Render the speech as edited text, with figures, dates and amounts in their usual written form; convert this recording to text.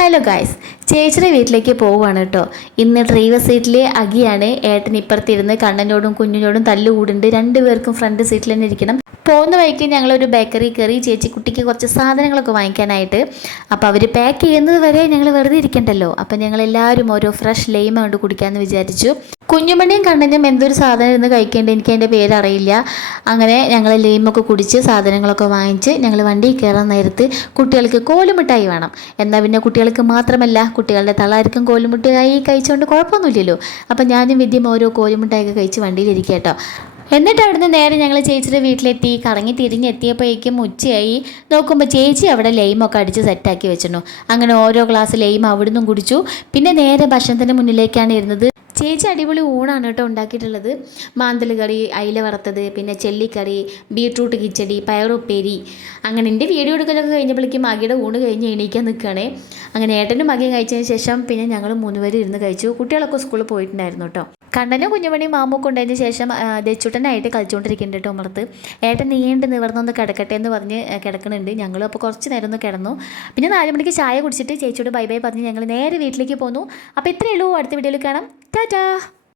Hello guys, ചേച്ചിയുടെ വീട്ടിലേക്ക് പോവുകയാണ് കേട്ടോ. ഇന്ന് ഡ്രൈവർ സീറ്റിൽ അഗിയാണ്. ഏട്ടൻ ഇപ്പുറത്തിരുന്ന് കണ്ണനോടും കുഞ്ഞിനോടും തല്ലുകൂടുണ്ട്. രണ്ടുപേർക്കും ഫ്രണ്ട് സീറ്റിൽ തന്നെ ഇരിക്കണം. പോകുന്ന വഴിക്ക് ഞങ്ങളൊരു ബേക്കറി കയറി ചേച്ചിക്കുട്ടിക്ക് കുറച്ച് സാധനങ്ങളൊക്കെ വാങ്ങിക്കാനായിട്ട്. അപ്പോൾ അവർ പാക്ക് ചെയ്യുന്നത് വരെ ഞങ്ങൾ വെറുതെ ഇരിക്കണ്ടല്ലോ. അപ്പം ഞങ്ങളെല്ലാവരും ഓരോ ഫ്രഷ് ലൈമ കൊണ്ട് കുടിക്കാമെന്ന് വിചാരിച്ചു. കുഞ്ഞുമണിയും കണ്ണനും എന്തൊരു സാധനം ഇരുന്ന് കഴിക്കേണ്ടത്, എനിക്ക് അതിൻ്റെ പേരറിയില്ല. അങ്ങനെ ഞങ്ങൾ ലൈമൊക്കെ കുടിച്ച് സാധനങ്ങളൊക്കെ വാങ്ങിച്ച് ഞങ്ങൾ വണ്ടിയിൽ കയറാൻ നേരത്ത് കുട്ടികൾക്ക് കോലുമിഠായി വേണം. എന്നാൽ പിന്നെ കുട്ടികൾക്ക് മാത്രമല്ല, കുട്ടികളുടെ തളാർക്കും കോലുമിഠായി കഴിച്ചുകൊണ്ട് കുഴപ്പമൊന്നുമില്ലല്ലോ. അപ്പം ഞാനും വിദ്യം ഓരോ കോലുമിഠായിയൊക്കെ കഴിച്ച് വണ്ടിയിലിരിക്കുക കേട്ടോ. എന്നിട്ട് അവിടുന്ന് നേരെ ഞങ്ങൾ ചേച്ചിയുടെ വീട്ടിലെത്തി. കറങ്ങി തിരിഞ്ഞെത്തിയപ്പോഴേക്കും ഉച്ചയായി. നോക്കുമ്പോൾ ചേച്ചി അവിടെ ലൈമൊക്കെ അടിച്ച് സെറ്റാക്കി വെച്ചിരുന്നു. അങ്ങനെ ഓരോ ഗ്ലാസ് ലൈം അവിടുന്ന് കുടിച്ചു. പിന്നെ നേരെ ഭക്ഷണത്തിൻ്റെ മുന്നിലേക്കാണ് ഇരുന്നത്. ചേച്ചി അടിപൊളി ഊണാണ് കേട്ടോ ഉണ്ടാക്കിയിട്ടുള്ളത്. മാന്തൽ കറി, അയില വറുത്തത്, പിന്നെ ചെല്ലിക്കറി, ബീട്രൂട്ട് കിച്ചടി, പയറുപ്പേരി. അങ്ങനെ എൻ്റെ വീഡിയോ എടുക്കലൊക്കെ കഴിഞ്ഞപ്പോഴേക്കും മകിയുടെ ഊണ് കഴിഞ്ഞ് എണീക്കാൻ നിൽക്കുകയാണ്. അങ്ങനെ ഏട്ടനും മകിയും കഴിച്ചതിന് ശേഷം പിന്നെ ഞങ്ങൾ 3 പേര് ഇരുന്ന് കഴിച്ചു. കുട്ടികളൊക്കെ സ്കൂളിൽ പോയിട്ടുണ്ടായിരുന്നു കേട്ടോ. കണ്ണനും കുഞ്ഞുമണിയും മാമൊക്കെ ഉണ്ടായതിന് ശേഷം ദച്ചുട്ടനായിട്ട് കളിച്ചുകൊണ്ടിരിക്കുന്നുണ്ട് കേട്ടോ ഉമ്മർത്ത്. ഏട്ടൻ നീണ്ട് നിവർന്നൊന്ന് കിടക്കട്ടെ എന്ന് പറഞ്ഞ് കിടക്കുന്നുണ്ട്. ഞങ്ങളും അപ്പോൾ കുറച്ച് നേരം ഒന്ന് കിടന്നു. പിന്നെ 4 മണിക്ക് ചായ കുടിച്ചിട്ട് ചേച്ചിയോട് ബൈ ബൈ പറഞ്ഞ് ഞങ്ങൾ നേരെ വീട്ടിലേക്ക് പോന്നു. അപ്പോൾ ഇത്രയേ ഉള്ളൂ. അടുത്ത വീഡിയോയിൽ കാണാം. ടാറ്റാ.